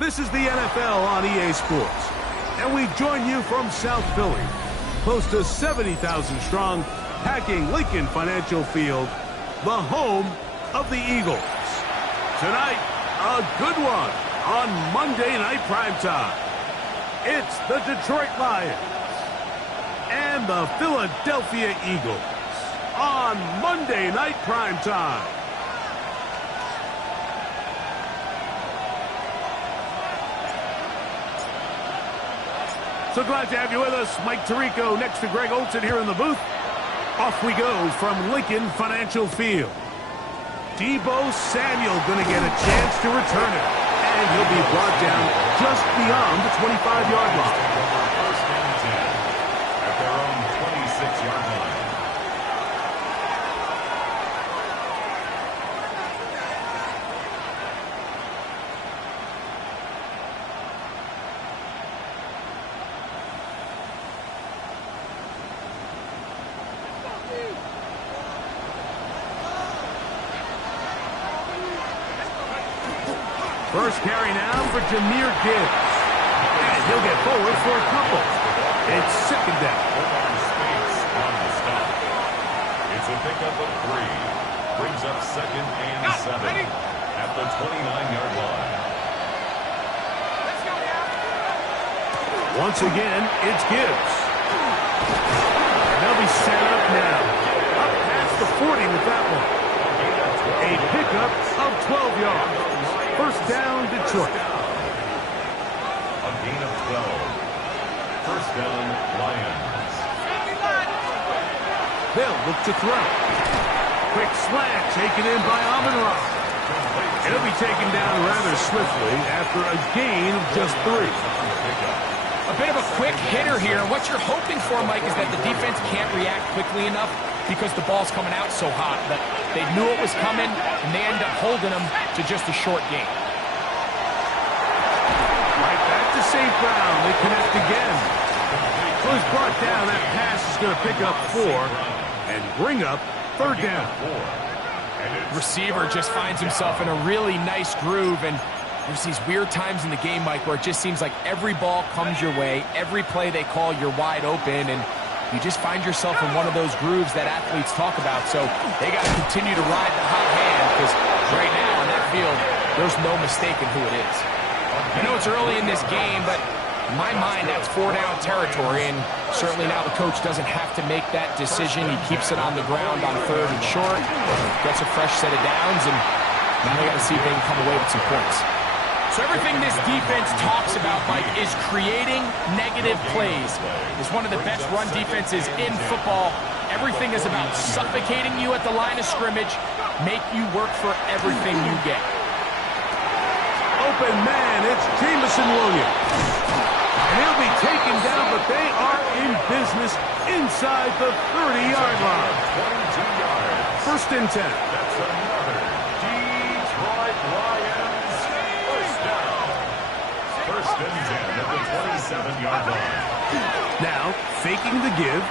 This is the NFL on EA Sports, and we join you from South Philly, close to 70,000 strong, packing Lincoln Financial Field, the home of the Eagles. Tonight, a good one on Monday Night Primetime. It's the Detroit Lions and the Philadelphia Eagles on Monday Night Primetime. So glad to have you with us. Mike Tirico next to Greg Olsen here in the booth. Off we go from Lincoln Financial Field. Deebo Samuel going to get a chance to return it. And he'll be brought down just beyond the 25-yard line. First and 10 at their own 26-yard line. First carry now for Jahmyr Gibbs. And he'll get forward for a couple. It's second down. Space on the stop. It's a pickup of 3. Brings up second and 7 at the 29-yard line. Once again, it's Gibbs. And they'll be set up now. Up past the 40 with that one. A pickup of 12 yards. First down, Detroit. A gain of 12. First down, Lions. They'll look to throw. Quick slant taken in by Amon-Ra. It'll be taken down rather swiftly after a gain of just 3. A bit of a quick hitter here. What you're hoping for, Mike, is that the defense can't react quickly enough because the ball's coming out so hot. But they knew it was coming, and they end up holding them to just a short gain. Right back to St. Brown. They connect again. So he's brought down. That pass is going to pick up 4 and bring up third down. Receiver just finds himself in a really nice groove, and there's these weird times in the game, Mike, where it just seems like every ball comes your way, every play they call, you're wide open, and you just find yourself in one of those grooves that athletes talk about. So they got to continue to ride the hot hand, because right now on that field, there's no mistaking who it is. I know it's early in this game, but in my mind, that's 4-down territory, and certainly now the coach doesn't have to make that decision. He keeps it on the ground on 3rd and short, gets a fresh set of downs, and now they got to see if they can come away with some points. So everything this defense talks about, Mike, is creating negative plays. It's one of the best run defenses in football. Everything is about suffocating you at the line of scrimmage, make you work for everything you get. Open man, it's Jameson Williams. And he'll be taken down, but they are in business inside the 30-yard line. 22 yards. First and 10. That's another Detroit Lions first down. First and 10 at the 27-yard line. Now, faking the give.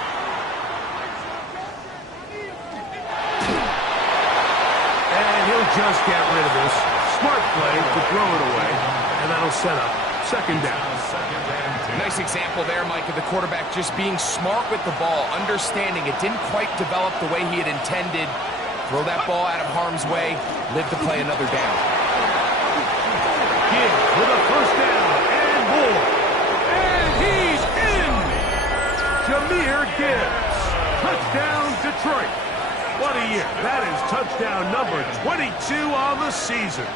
And he'll just get rid of this. Smart play to throw it away. And that'll set up second down. Nice example there, Mike, of the quarterback just being smart with the ball, understanding it didn't quite develop the way he had intended. Throw that ball out of harm's way, live to play another down. Gibbs with a first down and more. And he's in! Jahmyr Gibbs. Touchdown, Detroit. What a year. That is touchdown number 22 on the season.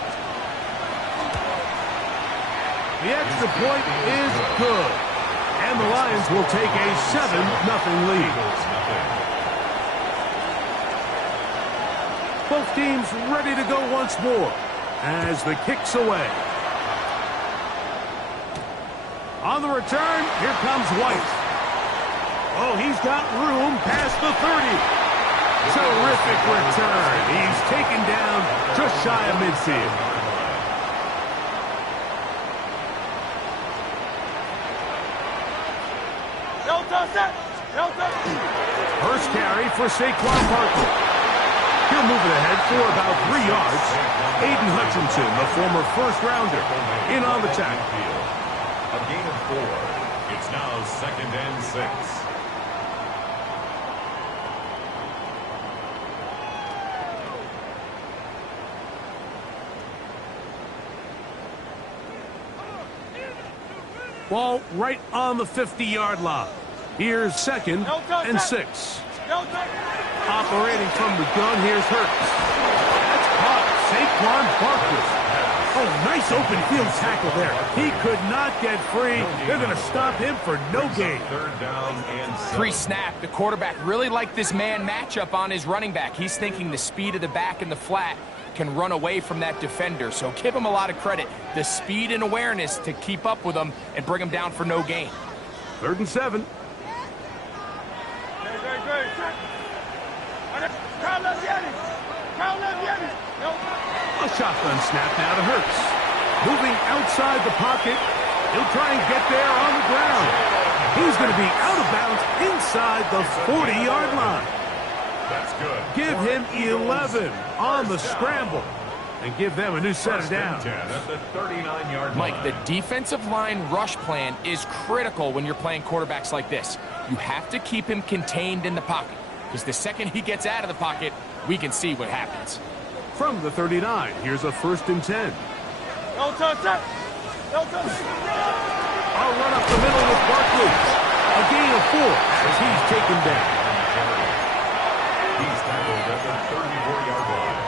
The extra point is good. And the Lions will take a 7-0 lead. Both teams ready to go once more. as the kick's away. On the return, here comes White. Oh, he's got room past the 30. Terrific return. He's taken down just shy of midfield. First carry for Saquon Barkley. He'll move it ahead for about 3 yards. Aiden Hutchinson, the former first-rounder, in on the tackle. A gain of 4. It's now 2nd and 6. Ball right on the 50-yard line. Here's 2nd and 6. Operating from the gun, here's Hurts. That's caught. Saquon Barkley. Oh, nice open field tackle there. He could not get free. They're going to stop him for no gain. 3rd down and 7. Pre-snap, the quarterback really liked this man matchup on his running back. He's thinking the speed of the back in the flat can run away from that defender. So give him a lot of credit. The speed and awareness to keep up with him and bring him down for no gain. 3rd and 7. A shotgun snap now to Hurts. Moving outside the pocket. He'll try and get there on the ground. He's going to be out of bounds inside the 40-yard line. That's good. Give him 11 on the scramble and give them a new set of downs. At the 39-yard line. Mike, the defensive line rush plan is critical when you're playing quarterbacks like this. You have to keep him contained in the pocket, because the second he gets out of the pocket, we can see what happens. From the 39, here's a 1st and 10. I'll run up the middle with Barkley. A gain of 4 as he's taken down. He's tackled at the 34-yard line.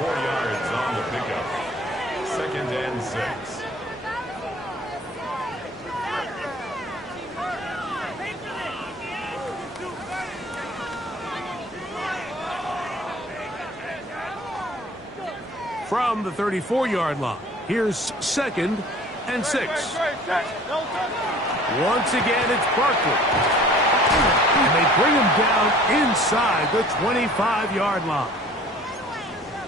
4 yards on the pickup. 2nd and 6. From the 34-yard line, here's 2nd and 6. Once again, it's Barkley. And they bring him down inside the 25-yard line.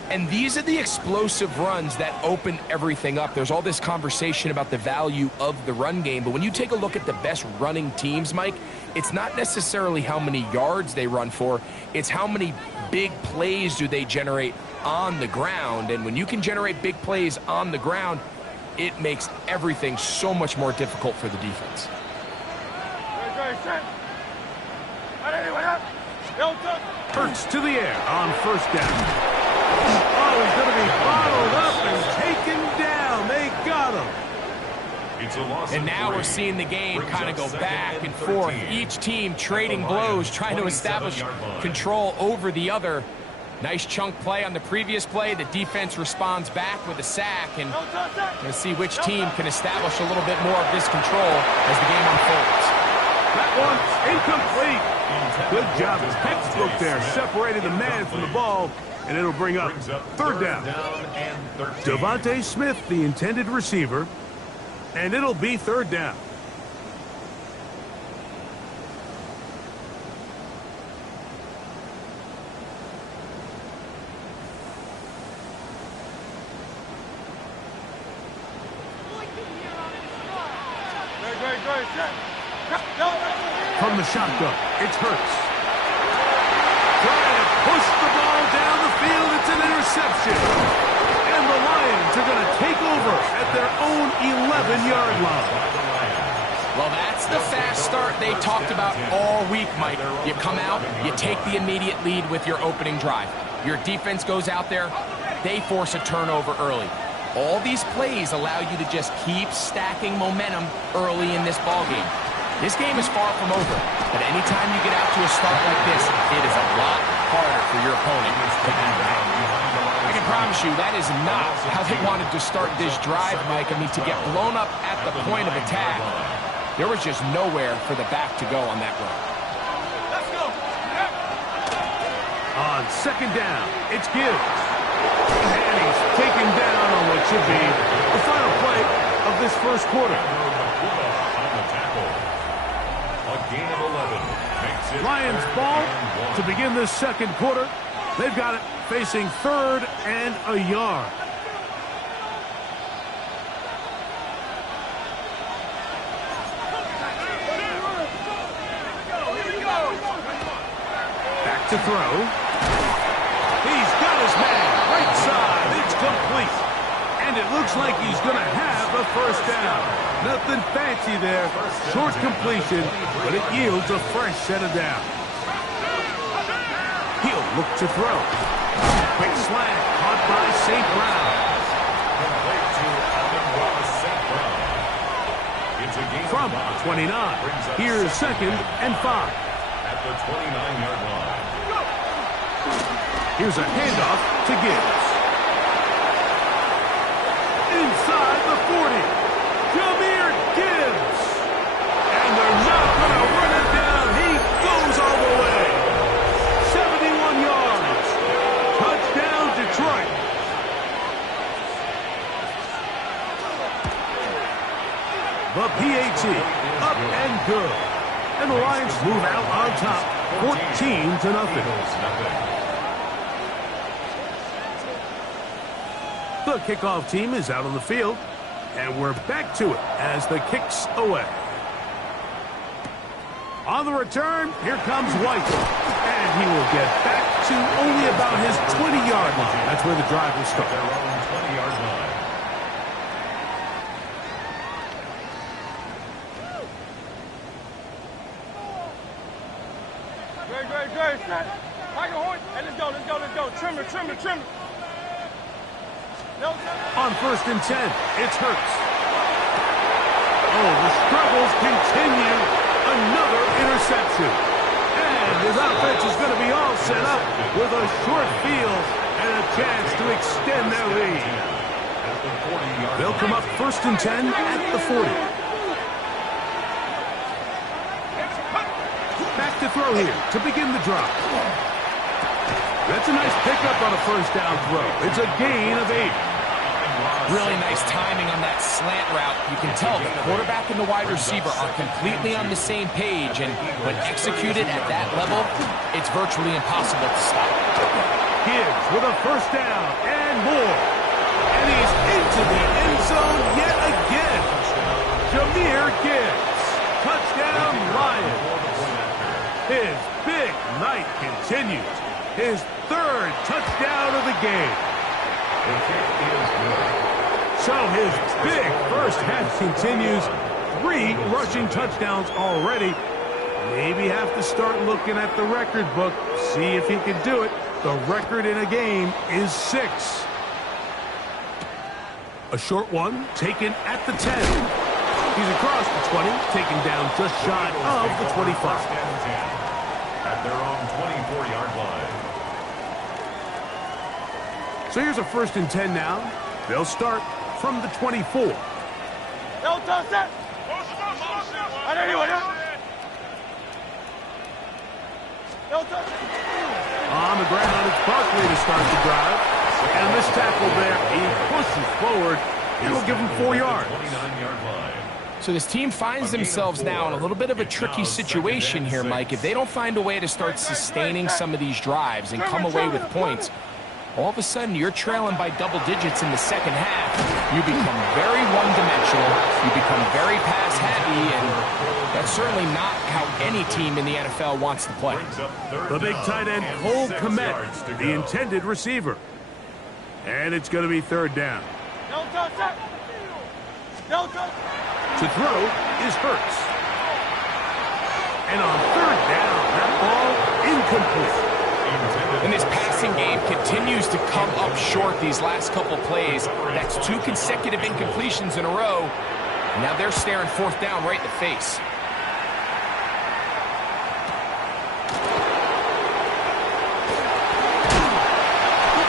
And these are the explosive runs that open everything up. There's all this conversation about the value of the run game, but when you take a look at the best running teams, Mike, it's not necessarily how many yards they run for, it's how many big plays do they generate on the ground. And when you can generate big plays on the ground, it makes everything so much more difficult for the defense. Hurts to the air on 1st down. Oh, he's going to be bottled up and taken down. They got him. It's a loss. And now we're seeing the game kind of go back and forth. Each team trading blows, trying to establish control over the other. Nice chunk play on the previous play. The defense responds back with a sack, and we're going to see which team can establish a little bit more of this control as the game unfolds. That one's incomplete. Good job. Textbook there, separating the man from the ball, and it'll bring up 3rd down. Devontae Smith, the intended receiver, and it'll be 3rd down. From the shotgun, it's Hurts. Trying to push the ball down the field. It's an interception. And the Lions are going to take over at their own 11-yard line. Well, that's the fast start they talked about all week, Mike. You come out, you take the immediate lead with your opening drive. Your defense goes out there, they force a turnover early. All these plays allow you to just keep stacking momentum early in this ballgame. This game is far from over, but anytime you get out to a start like this, it is a lot harder for your opponent to beat back. I can promise you that is not how they wanted to start this drive, Mike. I mean, to get blown up at the point of attack, there was just nowhere for the back to go on that run. Let's go. On 2nd down, it's Gibbs. And he's taken down should be the final play of this first quarter. On the tackle. A gain of 11 makes it Lions ball to begin this second quarter. They've got it facing third and a yard. Back to throw. He's got his man. Right side. It's complete. And it looks like he's going to have a first down. Nothing fancy there. Short completion, but it yields a fresh set of downs. He'll look to throw. Quick slant caught by St. Brown. Complete to Amon-Ra St. Brown. It's a gain From of 29. Here's second and 5. At the 29-yard line. Here's a handoff to Gibbs. Inside the 40. Jahmyr Gibbs. And they're not going to run it down. He goes all the way. 71 yards. Touchdown, Detroit. The PAT up and good. And the Lions move out on top, 14-0. The kickoff team is out on the field, and we're back to it as the kick's away. On the return, here comes White, and he will get back to only about his 20-yard line. That's where the drive will start. Their own 20-yard line. Great. Tiger Horn. Hey, let's go. Trim it. On first and 10, it's Hurts. Oh, the struggles continue. Another interception. And his offense is going to be all set up with a short field and a chance to extend their lead. They'll come up first and 10 at the 40. Back to throw here to begin the drive. That's a nice pickup on a first down throw. It's a gain of 8. Really nice timing on that slant route. You can tell the quarterback and the wide receiver are completely on the same page, and when executed at that level, it's virtually impossible to stop. Gibbs with a first down and more. And he's into the end zone yet again. Jahmyr Gibbs. Touchdown, Lions. His big night continues. His third touchdown of the game. The kick is good. So his big first half continues. 3 rushing touchdowns already. Maybe have to start looking at the record book. See if he can do it. The record in a game is 6. A short one taken at the 10. He's across the 20, taken down just shy of the 25. At their own 24-yard line. So here's a first and 10 now. They'll start from the 24. Don't touch that. On the ground, it's Barkley to start the drive. And this tackle there, he pushes forward. It'll give him 4 yards. 29-yard line. So this team finds themselves now in a little bit of a tricky situation here, Mike. If they don't find a way to start sustaining some of these drives and come away with points, all of a sudden you're trailing by double digits in the second half. You become very one-dimensional. You become very pass-heavy, and that's certainly not how any team in the NFL wants to play. The big tight end, Cole Kmet, the intended receiver. And it's going to be third down. Don't touch that. Don't touch. To throw is Hurts. And on third down, that ball incomplete. And this passing game continues to come up short these last couple plays. That's 2 consecutive incompletions in a row. Now they're staring fourth down right in the face.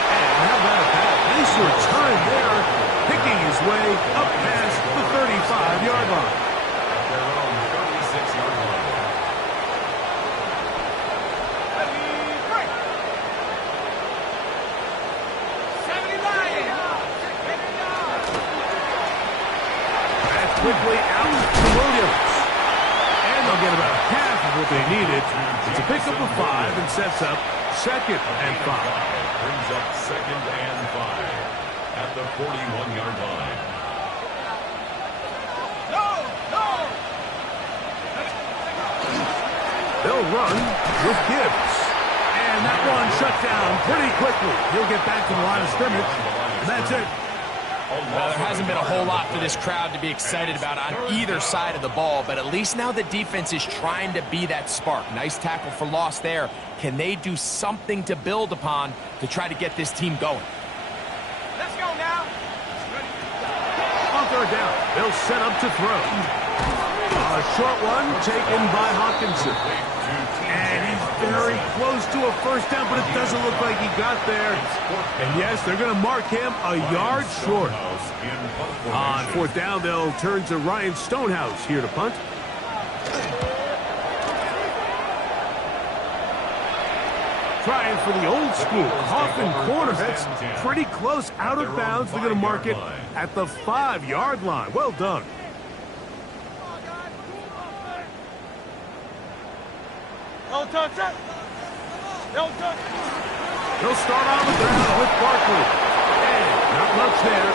And how about that? Nice return there, picking his way up past the 35-yard line. Their own 36-yard line. quickly out to Williams. And they'll get about half of what they needed. It's a pickup of 5 and sets up 2nd and 5. Brings up 2nd and 5 at the 41-yard line. They'll run with Gibbs. And that one shut down pretty quickly. He'll get back to the line of scrimmage. And that's it. Well, there hasn't been a whole lot for this crowd to be excited about on either side of the ball, but at least now the defense is trying to be that spark. Nice tackle for loss there. Can they do something to build upon to try to get this team going? Let's go now. On third down, they'll set up to throw. A short one taken by Hawkinson. And he's very close to a first down, but it doesn't look like he got there. And yes, they're going to mark him a yard short. On fourth down, they'll turn to Ryan Stonehouse here to punt. Trying for the old school coffin corner. That's pretty close out of bounds. They're going to mark it at the 5-yard line. Well done. Don't touch it. Don't touch it. They'll start on the ground with Barkley. And not much there.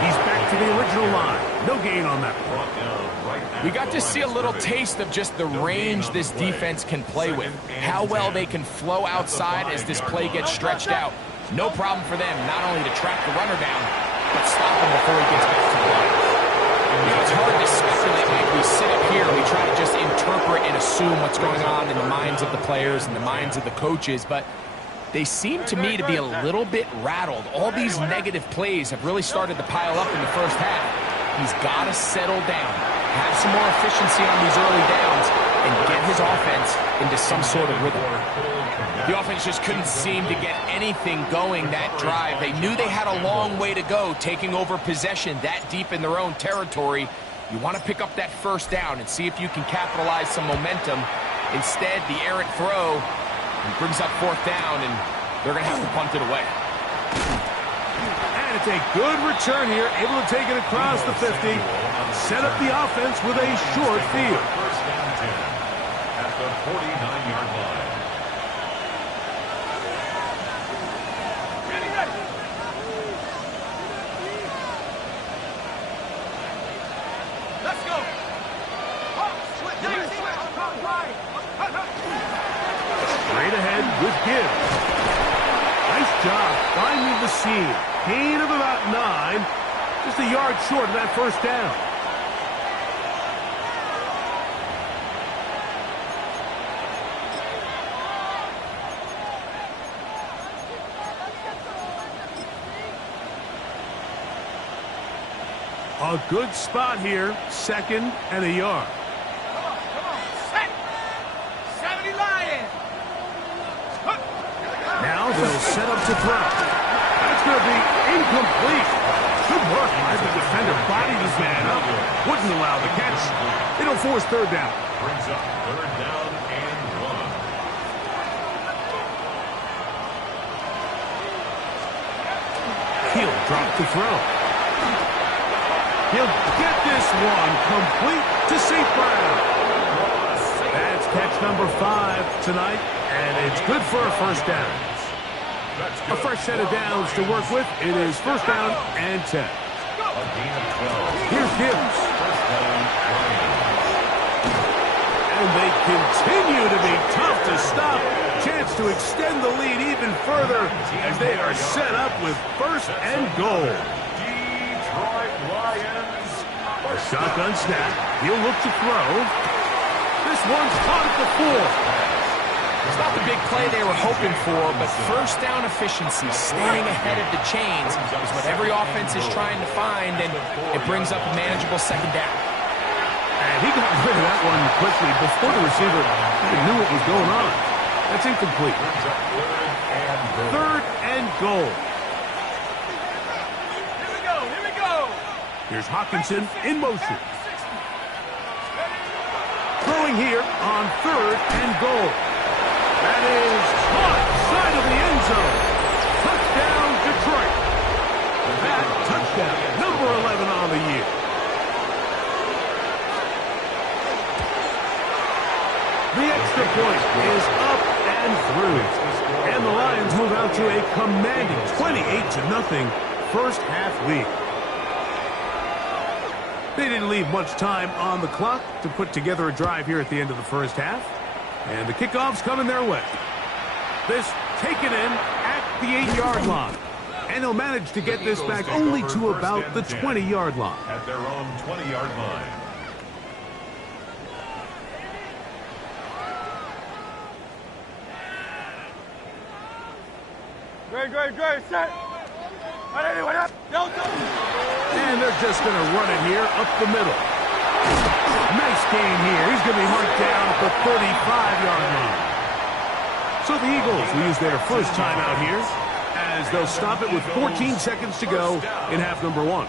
He's back to the original line. No gain on that one. We got to see a little taste of just the range this defense can play with. How well they can flow outside as this play gets stretched out. No problem for them not only to track the runner down, but stop him before he gets back to the line. You know, it's hard to speculate, Mike. We sit up here, we try to just interpret and assume what's going on in the minds of the players and the minds of the coaches, but they seem to me to be a little bit rattled. All these negative plays have really started to pile up in the first half. He's got to settle down, have some more efficiency on these early downs, and get his offense into some sort of rhythm. The offense just couldn't seem to get anything going that drive. They knew they had a long way to go, taking over possession that deep in their own territory. You want to pick up that first down and see if you can capitalize some momentum. Instead, the errant throw brings up fourth down, and they're going to have to punt it away. And it's a good return here, able to take it across the 50. Set up the offense with a short field. First and 10 at the 49-yard line. Let's go. Straight ahead with Gibbs. Nice job finding the seam. Gain of about 9. Just a yard short of that first down. A good spot here. 2nd and a yard. Come on. Set. 70 Lions. Now they'll set up to throw. That's going to be incomplete. Good work by the defender. Bodied his man up. Wouldn't allow the catch. It'll force third down. Brings up third down and 1. He'll drop to throw. He'll get this one complete to St. Brown. That's catch number 5 tonight, and it's good for a first down. A fresh set of downs to work with. It is first down and 10. A gain of 12. Here's Gibbs. First down, And they continue to be tough to stop. Chance to extend the lead even further as they are set up with first and goal. Detroit Lions. A shotgun snap. He'll look to throw. This one's caught at the 4. It's not the big play they were hoping for, but first down efficiency, staying ahead of the chains, is what every offense is trying to find, and it brings up a manageable second down. And he got rid of that one quickly before the receiver even knew what was going on. That's incomplete. Third and goal. Here we go. Here's Hawkinson in motion. Throwing here on third and goal. That is caught side of the end zone. Touchdown, Detroit. That touchdown, number 11 on the year. commanding 28-0 first half lead. They didn't leave much time on the clock to put together a drive here at the end of the first half. And the kickoff's coming their way. This taken in at the 8-yard line. And they'll manage to get this back only to about the 20-yard line. At their own 20-yard line. Great, set. And they're just going to run it here up the middle. Nice gain here. He's going to be marked down at the 35-yard line. So the Eagles will use their first timeout here as they'll stop it with 14 seconds to go in half number one.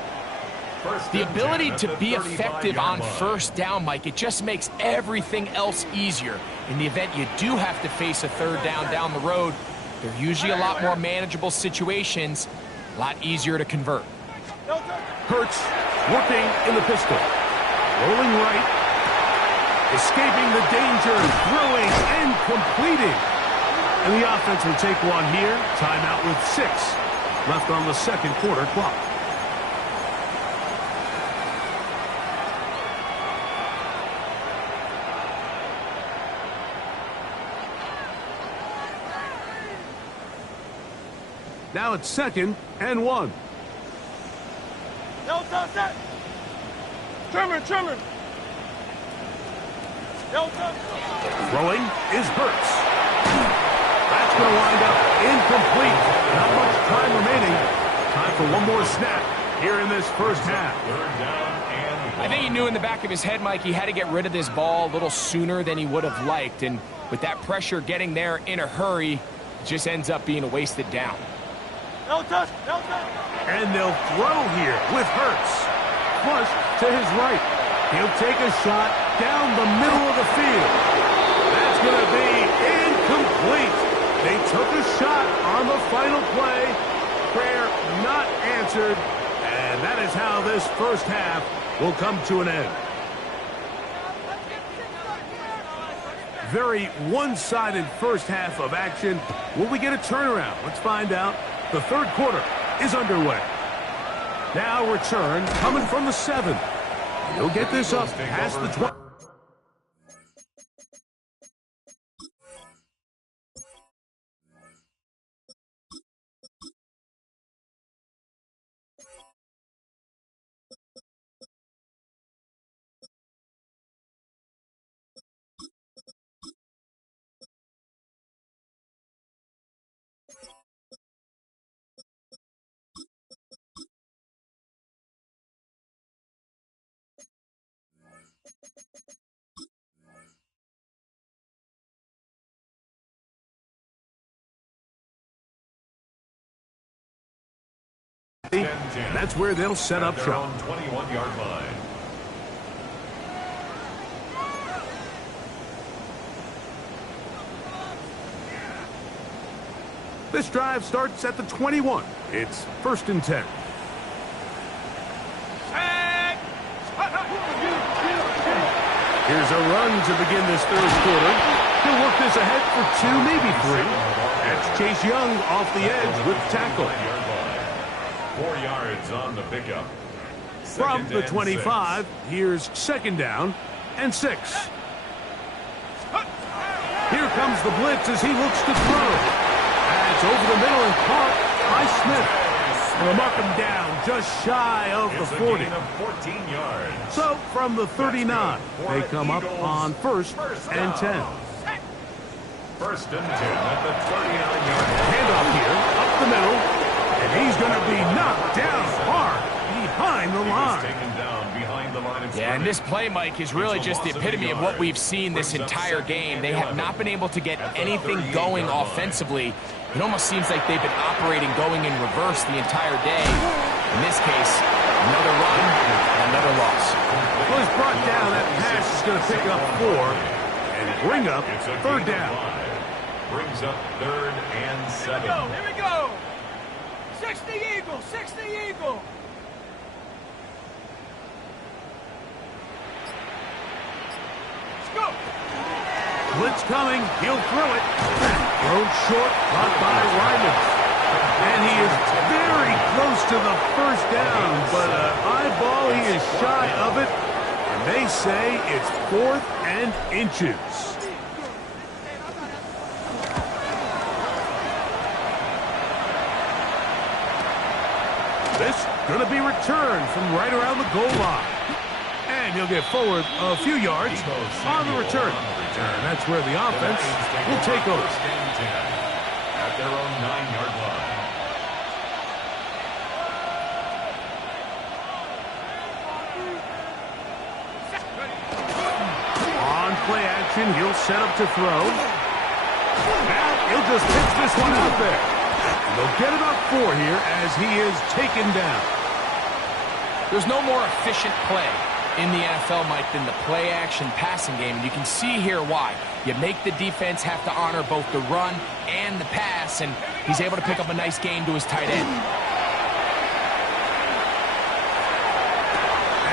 The ability to be effective on first down, Mike, it just makes everything else easier. In the event you do have to face a third down the road, they're usually a lot more manageable situations, a lot easier to convert. Hurts working in the pistol. Rolling right. Escaping the danger. Throwing and completing. And the offense will take one here. Timeout with 6 left on the second quarter clock. Now it's 2nd and 1. Set. Trimmer. Throwing is Hurts. That's going to wind up incomplete. Not much time remaining. Time for one more snap here in this first half. I think he knew in the back of his head, Mike, he had to get rid of this ball a little sooner than he would have liked. And with that pressure getting there in a hurry, it just ends up being a wasted down. No touch. And they'll throw here with Hurts. Flush to his right. He'll take a shot down the middle of the field. That's going to be incomplete. They took a shot on the final play. Prayer not answered. And that is how this first half will come to an end. Very one-sided first half of action. Will we get a turnaround? Let's find out. The third quarter is underway. Now return coming from the 7. He'll get this up past the 20. And that's where they'll set up shop. 21-yard line. This drive starts at the 21. It's 1st and 10. Here's a run to begin this third quarter. He'll work this ahead for 2, maybe 3. That's Chase Young off the edge with tackle. 4 yards on the pickup. From the 25, here's 2nd down and 6. Here comes the blitz as he looks to throw. That's over the middle and caught by Smith. And they'll mark him down just shy of the 40. Of 14 yards. So from the 39, they come up on 1st and 10. 1st and 10 at the 39-yard line. Handoff here, up the middle. And he's going to be knocked down hard behind the line. Taken down behind the line of Yeah, and this play, Mike, is really just the epitome of what we've seen this entire game. They have not been able to get anything going offensively. It almost seems like they've been operating going in reverse the entire day. In this case, another run, another loss. Well, he's brought down. That pass is going to pick up 4 and bring up 3rd down. Brings up 3rd and 7. Here we go. 60 Eagle. Let's go. Blitz coming. He'll throw it. Thrown short, caught by Ryman. And he is very close to the first down, but an eyeball, he is shy of it. And they say it's 4th and inches. This going to be returned from right around the goal line. And he'll get forward a few yards on the return. And that's where the offense will take over. At their own 9-yard line. On play action, he'll set up to throw. Now he'll just pitch this one out there. And they'll get about 4 here as he is taken down. There's no more efficient play in the NFL, Mike, than the play-action passing game. And you can see here why. You make the defense have to honor both the run and the pass, and he's able to pick up a nice gain to his tight end.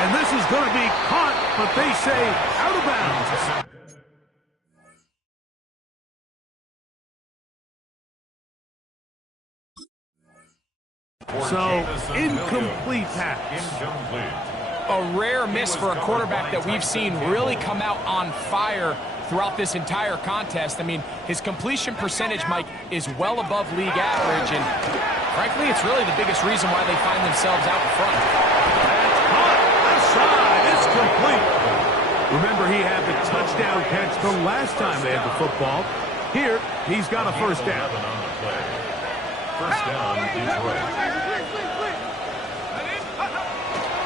And this is going to be caught, but they say out of bounds. So, incomplete pass. A rare miss for a quarterback that we've seen really come out on fire throughout this entire contest. I mean, his completion percentage, Mike, is well above league average, and frankly, it's really the biggest reason why they find themselves out in front. That's caught. Left side. It's complete. Remember, he had the touchdown catch the last time they had the football. Here, he's got a first down. First down, Detroit.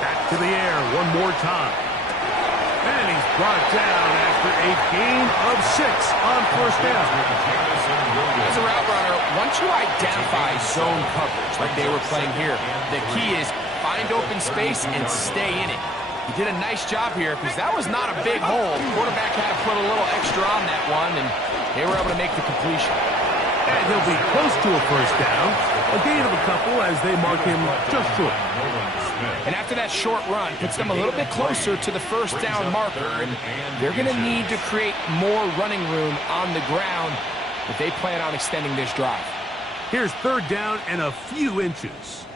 Back to the air one more time. And he's brought down after a gain of 6 on first down. As a route runner, once you identify zone coverage like they were playing here, the key is find open space and stay in it. He did a nice job here because that was not a big hole. Quarterback had to put a little extra on that one, and they were able to make the completion. And he'll be close to a first down. A gain of a couple as they mark him just short. And after that short run, puts them a little bit closer to the first down marker. And they're going to need to create more running room on the ground if they plan on extending this drive. Here's third down and a few inches.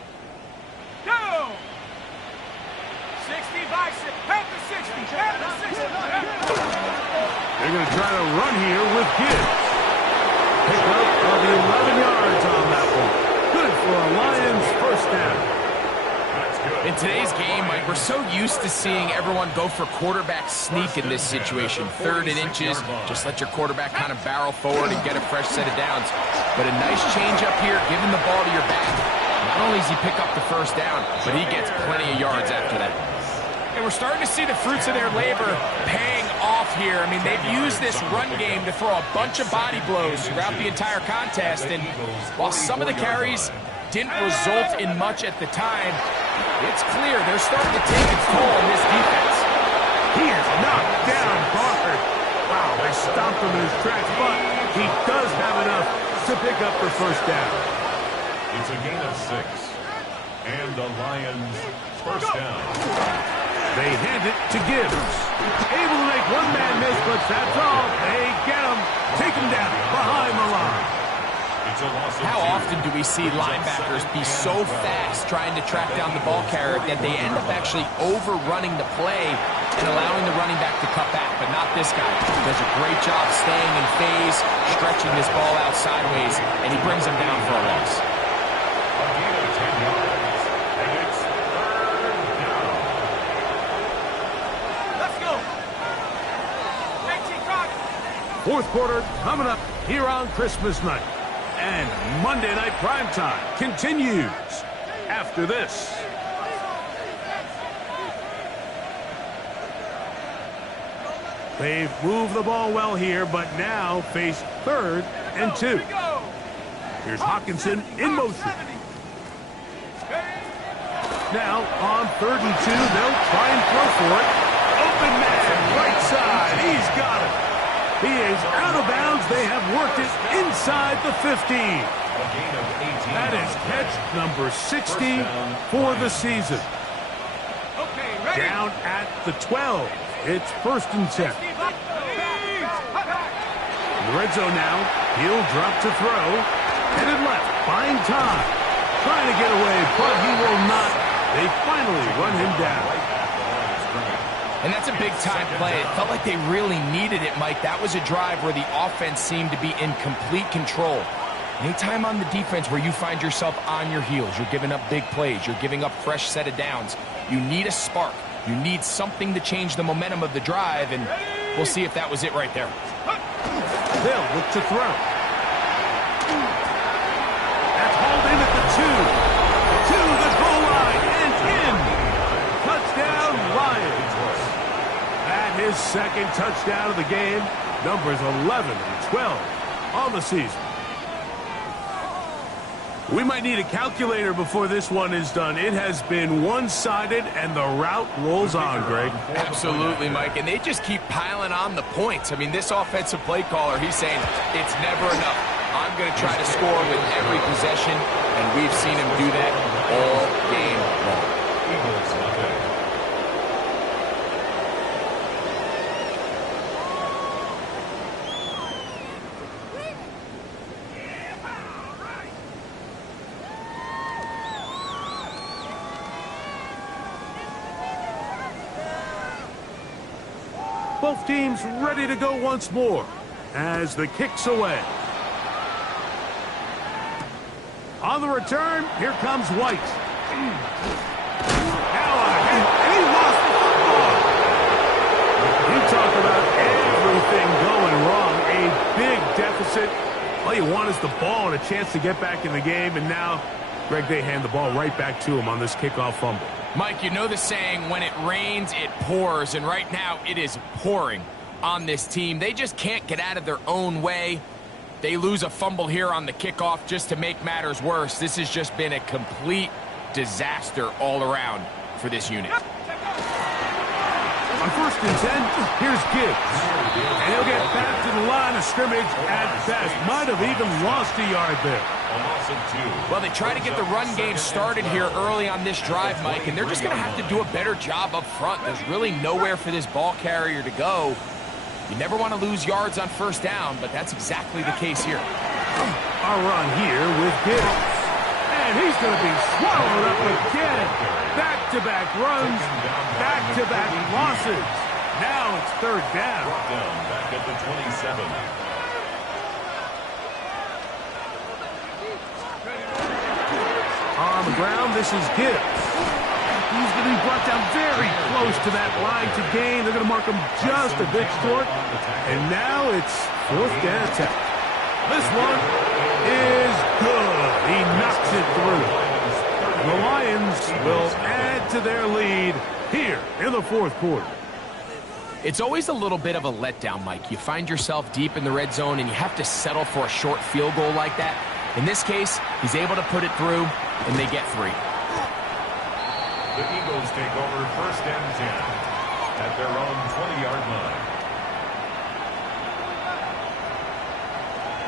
Go! 60 by 6. Half the 60. Half the 60. They're going to try to run here with Gibbs. Pick up of the 11 yards on that one. Good for a Lions first down. In today's game, Mike, we're so used to seeing everyone go for quarterback sneak in this situation. 3rd and inches, just let your quarterback kind of barrel forward and get a fresh set of downs. But a nice change up here, giving the ball to your back. Not only does he pick up the first down, but he gets plenty of yards after that. And we're starting to see the fruits of their labor paying off here. I mean, they've used this run game to throw a bunch of body blows throughout the entire contest. And while some of the carries didn't result in much at the time, it's clear they're starting to take its toll on this defense. He is knocked down hard. Wow, they stopped him in his tracks, but he does have enough to pick up the first down. It's a gain of 6. And the Lions first down. They hand it to Gibbs. Able to make one man miss, but that's all. They get him. Take him down behind the line. How often do we see linebackers be so fast trying to track down the ball carrier that they end up actually overrunning the play and allowing the running back to cut back? But not this guy. He does a great job staying in phase, stretching this ball out sideways, and he brings him down for a loss. A gain of 10 yards, and it's third down. Let's go. 19 Fourth quarter coming up here on Christmas night. And Monday Night Primetime continues after this. They've moved the ball well here, but now face 3rd and 2. Here's Hockenson in motion. Now on 3rd and 2, they'll try and throw for it. Open man, right side, he's got it. He is out of bounds. They have worked it inside the 15. That is catch number 60 for the season. Down at the 12. It's 1st and 10. In the red zone now. He'll drop to throw. Headed left. buying time. Trying to get away, but he will not. They finally run him down. And that's a big-time play. It felt like they really needed it, Mike. That was a drive where the offense seemed to be in complete control. Anytime on the defense where you find yourself on your heels, you're giving up big plays, you're giving up fresh set of downs, you need a spark. You need something to change the momentum of the drive, and we'll see if that was it right there. They'll look to throw. That's hauled in at the 2. To the goal line and in. Touchdown, Lions. At his second touchdown of the game, numbers 11 and 12 on the season. We might need a calculator before this one is done. It has been one-sided, and the route rolls on, Greg. Absolutely, Mike, and they just keep piling on the points. I mean, this offensive play caller, he's saying it's never enough. I'm going to try to score with every possession, and we've seen him do that all game long. Both teams ready to go once more as the kick's away. On the return, here comes White. Now on a hit, and he lost the football. You talk about everything going wrong. A big deficit. All you want is the ball and a chance to get back in the game, and now, Greg, they hand the ball right back to him on this kickoff fumble. Mike, you know the saying, when it rains, it pours, and right now it is pouring on this team. They just can't get out of their own way. They lose a fumble here on the kickoff just to make matters worse. This has just been a complete disaster all around for this unit. On 1st and 10, here's Gibbs. And he'll get back to the line of scrimmage at best. Might have even lost a yard there. Well, they try to get the run game started here early on this drive, Mike, and they're just going to have to do a better job up front. There's really nowhere for this ball carrier to go. You never want to lose yards on 1st down, but that's exactly the case here. A run here with Gibbs. And he's going to be swallowed up again. Back-to-back runs, back-to-back losses. Now it's 3rd down. Back at the 27. On the ground, this is Gibbs. He's going to be brought down very close to that line to gain. They're going to mark him just a bit short. And now it's 4th down attack. This one is good. He knocks it through. The Lions will add to their lead here in the 4th quarter. It's always a little bit of a letdown, Mike. You find yourself deep in the red zone, and you have to settle for a short field goal like that. In this case, he's able to put it through, and they get 3. The Eagles take over 1st and 10 at their own 20-yard line.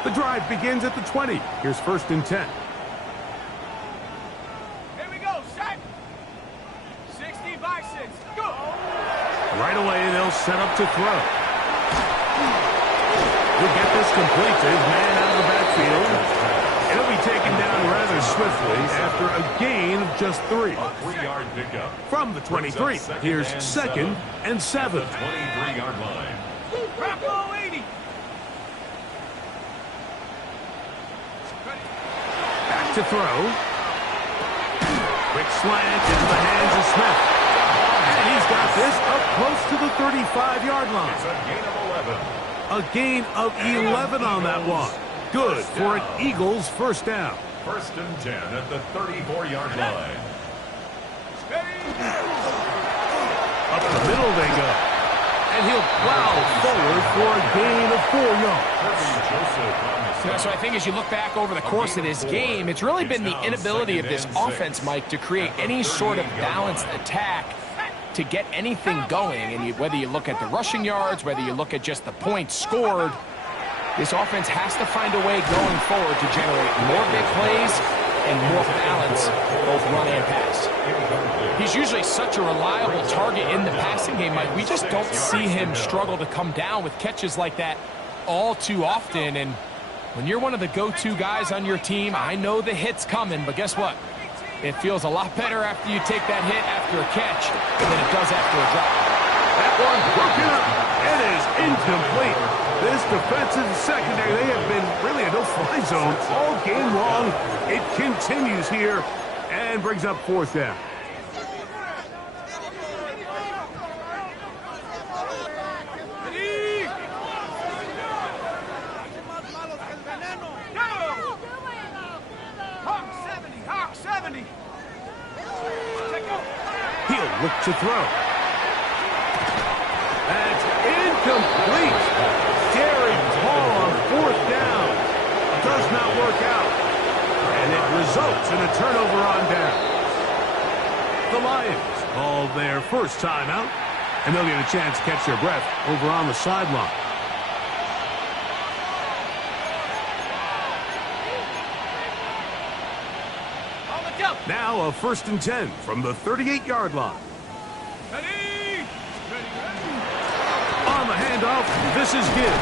The drive begins at the 20. Here's 1st and 10. Here we go, set. 60 by 6. Go. Right away, they'll set up to throw. He'll get this complete to his man out of the backfield. It'll be taken down rather swiftly after a gain of just 3. A 3-yard pickup. From the 23, here's 2nd and 7. 23-yard line. Rocco 80. Back to throw. Quick slant into the hands of Smith. And he's got this up close to the 35-yard line. It's a gain of 11. A gain of 11 on that one. Good for an Eagles 1st down. 1st and 10 at the 34-yard line. Up the middle they go. And he'll plow forward for a gain of 4 yards. So I think as you look back over the course of this game, it's really been the inability of this offense, Mike, to create any sort of balanced attack to get anything going. And whether you look at the rushing yards, whether you look at just the points scored, this offense has to find a way going forward to generate more big plays and more balance, both run and pass. He's usually such a reliable target in the passing game, Mike. We just don't see him struggle to come down with catches like that all too often. And When you're one of the go-to guys on your team, I know the hit's coming, but guess what? It feels a lot better after you take that hit after a catch than it does after a drop. That one broken up. It is incomplete. This defensive secondary, they have been really a no-fly zone all game long. It continues here and brings up fourth down. He'll look to throw. That's incomplete. Daring ball on fourth down. Does not work out. And it results in a turnover on down. The Lions called their first timeout, and they'll get a chance to catch their breath over on the sideline. Now a 1st and 10 from the 38-yard line. On the handoff, this is Gibbs.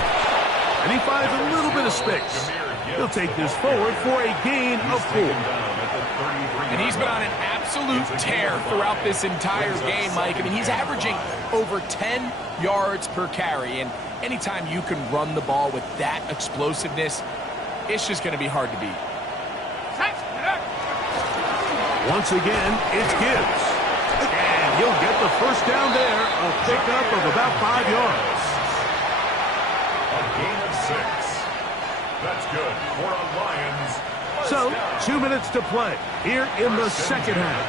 And he finds a little bit of space. He'll take this forward for a gain of 4. And he's been on an absolute tear throughout this entire game, Mike. I mean, he's averaging over 10 yards per carry. And anytime you can run the ball with that explosiveness, it's just going to be hard to beat. Once again, it's Gibbs. And he'll get the first down there, a pickup of about 5 yards. A gain of 6. That's good for a Lions. So, 2 minutes to play here in the second half.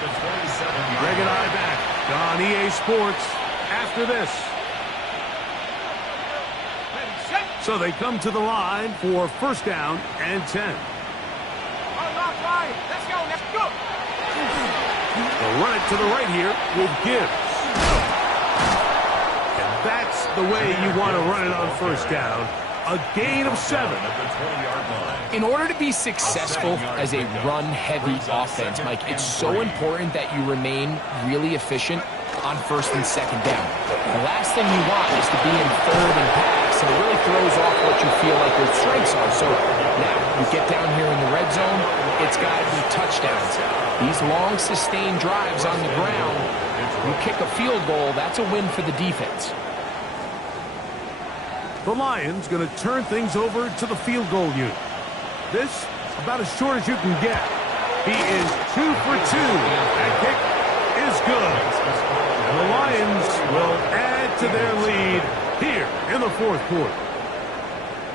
Greg and I back on EA Sports after this. So they come to the line for 1st down and 10. Let's go, let's go. They'll run it to the right here with Gibbs. And that's the way you want to run it on 1st down. A gain of 7. In order to be successful as a run-heavy offense, Mike, it's so important that you remain really efficient on 1st and 2nd down. The last thing you want is to be in 3rd and pass, and it really throws off what you feel like your strengths are. So now you get down here in the red zone, it's got to be touchdowns. These long, sustained drives on the ground, you kick a field goal, that's a win for the defense. The Lions going to turn things over to the field goal unit. This, about as short as you can get. He is 2 for 2. That kick is good. And the Lions will add to their lead here in the 4th quarter.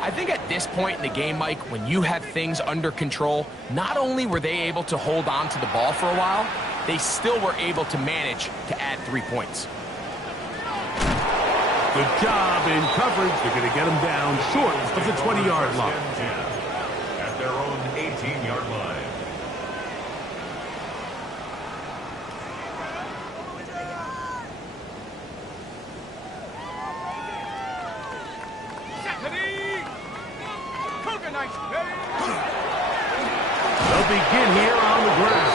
I think at this point in the game, Mike, when you have things under control, not only were they able to hold on to the ball for a while, they still were able to manage to add 3 points. Good job in coverage. They're going to get him down short of the 20-yard line. At their own 18-yard line. They'll begin here on the ground.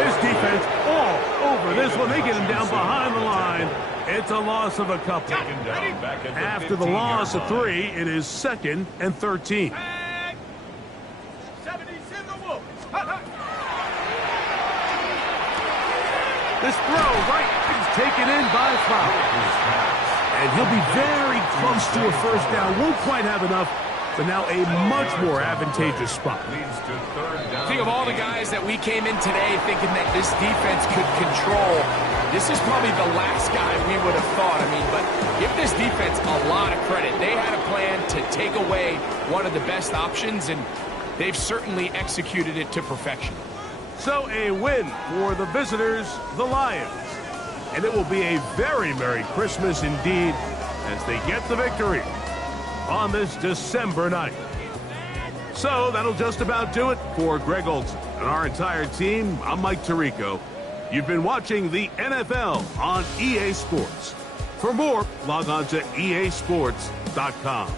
This defense all over this one. They get him down behind the line. It's a loss of a couple. After the loss of 3, it is 2nd and 13. This throw right is taken in by Fowler. And he'll be very close to a 1st down. Won't quite have enough, but now a much more advantageous spot. Think of all the guys that we came in today thinking that this defense could control. This is probably the last guy we would have thought. I mean, but give this defense a lot of credit. They had a plan to take away one of the best options, and they've certainly executed it to perfection. So a win for the visitors, the Lions. And it will be a very Merry Christmas indeed as they get the victory on this December night. So that'll just about do it for Greg Olsen and our entire team. I'm Mike Tirico. You've been watching the NFL on EA Sports. For more, log on to easports.com.